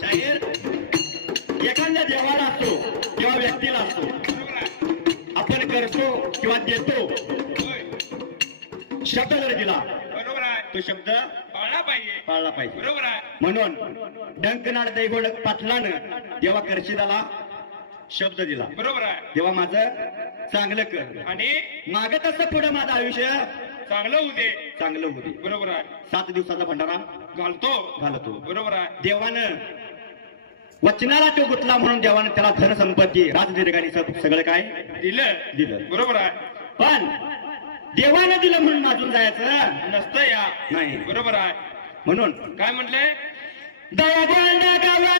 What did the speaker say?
शाहीर एखाद्या देवाला असतो किंवा व्यक्तीला असतो, आपण करतो किंवा देतो शब्द जर दिला बरोबर आहे, तो शब्द पाळला पाहिजे. पाळला पाहिजे. बरोबर आहे. म्हणून डंकनाथ दैगोड पाटलानं देवा करशिदाला शब्द दिला, बरोबर आहे. देवा माझं चांगलं कर आणि मागत असं पुढे माझं आयुष्य चांगलं होऊ दे. चांगलं होते. बरोबर आहे. 7 दिवसाचा भंडारा घालतो. घालतो. बरोबर आहे. देवानं वचनाला तो गुतला म्हणून देवानं त्याला धन संपत्ती राजदीर्घाने सगळं काय दिलं. दिलं. बरोबर आहे. पण देवानं दिलं म्हणून नाचून जायचं नसतं या. नाही. बरोबर आहे. म्हणून काय म्हटलंय? दया द्या